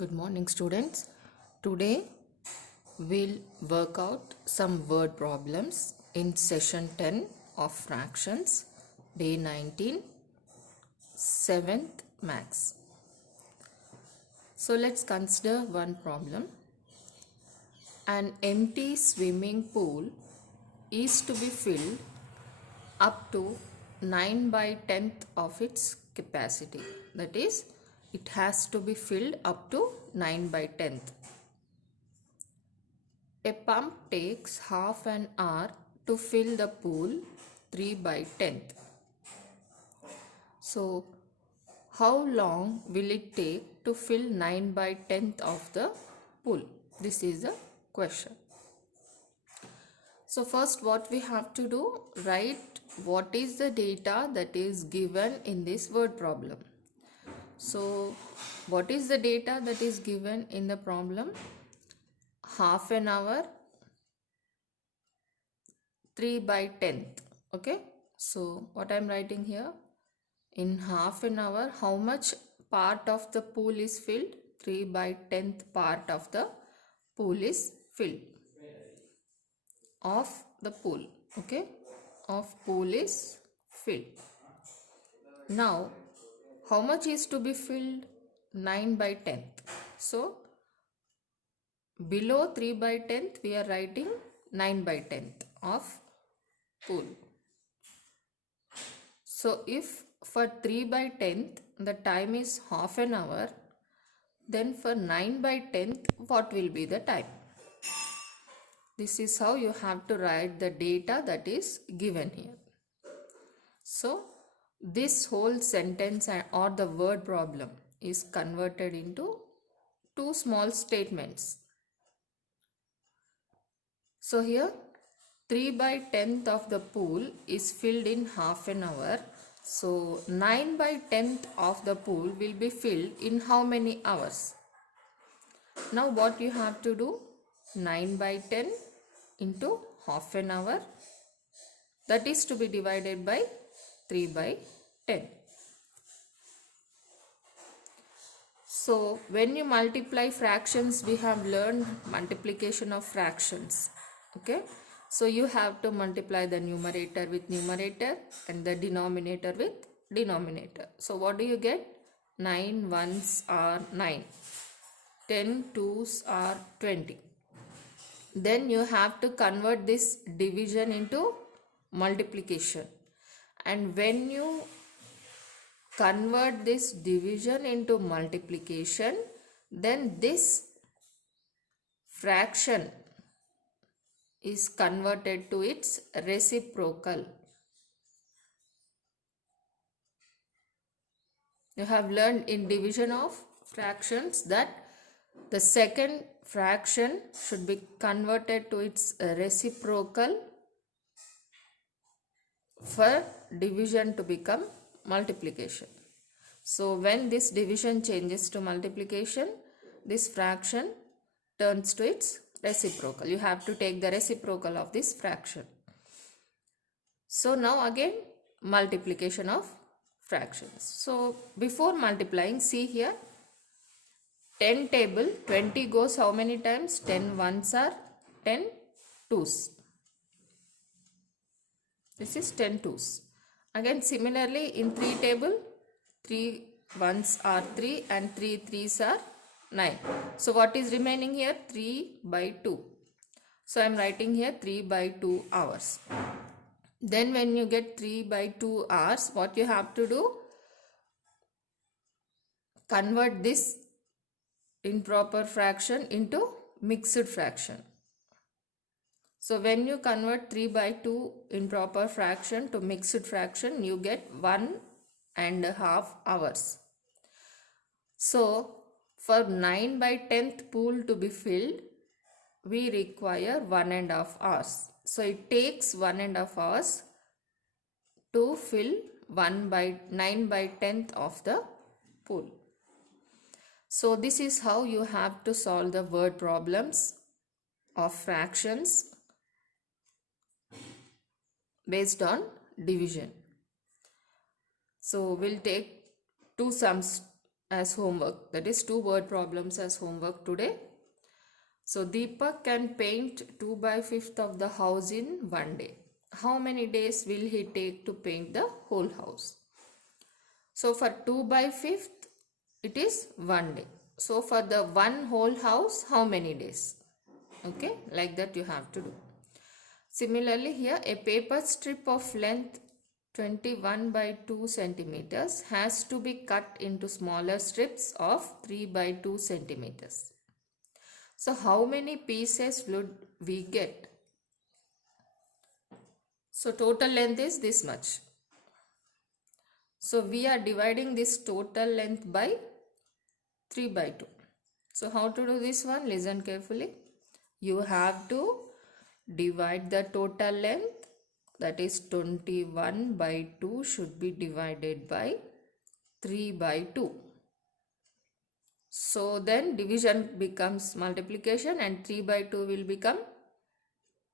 Good morning, students. Today we'll work out some word problems in session 10 of fractions, day 19, 7th max. So let's consider one problem. An empty swimming pool is to be filled up to 9 by 10th of its capacity. That is, it has to be filled up to 9 by 10th. A pump takes half an hour to fill the pool 3 by 10th. So, how long will it take to fill 9 by 10th of the pool? This is the question. So, first what we have to do, write what is the data that is given in this word problem. So, what is the data that is given in the problem? Half an hour, 3 by 10th. Okay, so what I'm writing here, in half an hour how much part of the pool is filled? 3 by 10th part of the pool is filled of the pool. Okay, of pool is filled. Now how much is to be filled? 9 by 10th. So below 3 by 10th we are writing 9 by 10th of pool. So if for 3 by 10th the time is half an hour, then for 9 by 10th what will be the time? This is how you have to write the data that is given here. So this whole sentence or the word problem is converted into two small statements. So here 3 by 10th of the pool is filled in half an hour. So 9 by 10th of the pool will be filled in how many hours? Now what you have to do? 9 by 10 into half an hour, that is to be divided by 3 by 10. So when you multiply fractions, we have learned multiplication of fractions. Okay, so you have to multiply the numerator with numerator and the denominator with denominator. So what do you get? 9 ones are 9, 10 twos are 20. Then you have to convert this division into multiplication, and when you convert this division into multiplication, then this fraction is converted to its reciprocal. You have learned in division of fractions that the second fraction should be converted to its reciprocal for division to become multiplication. So when this division changes to multiplication, this fraction turns to its reciprocal. You have to take the reciprocal of this fraction. So now again multiplication of fractions. So before multiplying, see here, 10 table, 20 goes how many times? 10 ones are 10 twos. This is 10 twos. Again similarly in 3 table, 3 ones are 3 and 3 threes are 9. So what is remaining here? 3 by 2. So I am writing here 3 by 2 hours. Then when you get 3 by 2 hours, what you have to do? Convert this improper fraction into mixed fraction. So when you convert 3 by 2 improper fraction to mixed fraction, you get 1.5 hours. So for 9 by 10th pool to be filled, we require 1.5 hours. So it takes 1.5 hours to fill 9 by 10th of the pool. So this is how you have to solve the word problems of fractions based on division. So we'll take two sums as homework. That is 2 word problems as homework today. So Deepak can paint 2 by 5th of the house in one day. How many days will he take to paint the whole house? So for 2 by 5th, it is 1 day. So for the one whole house, how many days? Okay, like that you have to do. Similarly here, a paper strip of length 21 by 2 centimeters has to be cut into smaller strips of 3 by 2 centimeters. So how many pieces would we get? So total length is this much. So we are dividing this total length by 3 by 2. So how to do this one? Listen carefully. You have to divide the total length, that is 21 by 2 should be divided by 3 by 2. So then division becomes multiplication and 3 by 2 will become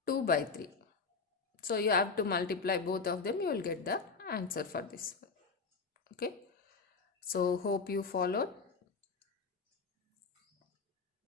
2 by 3. So you have to multiply both of them, you will get the answer for this one. Okay. So hope you followed.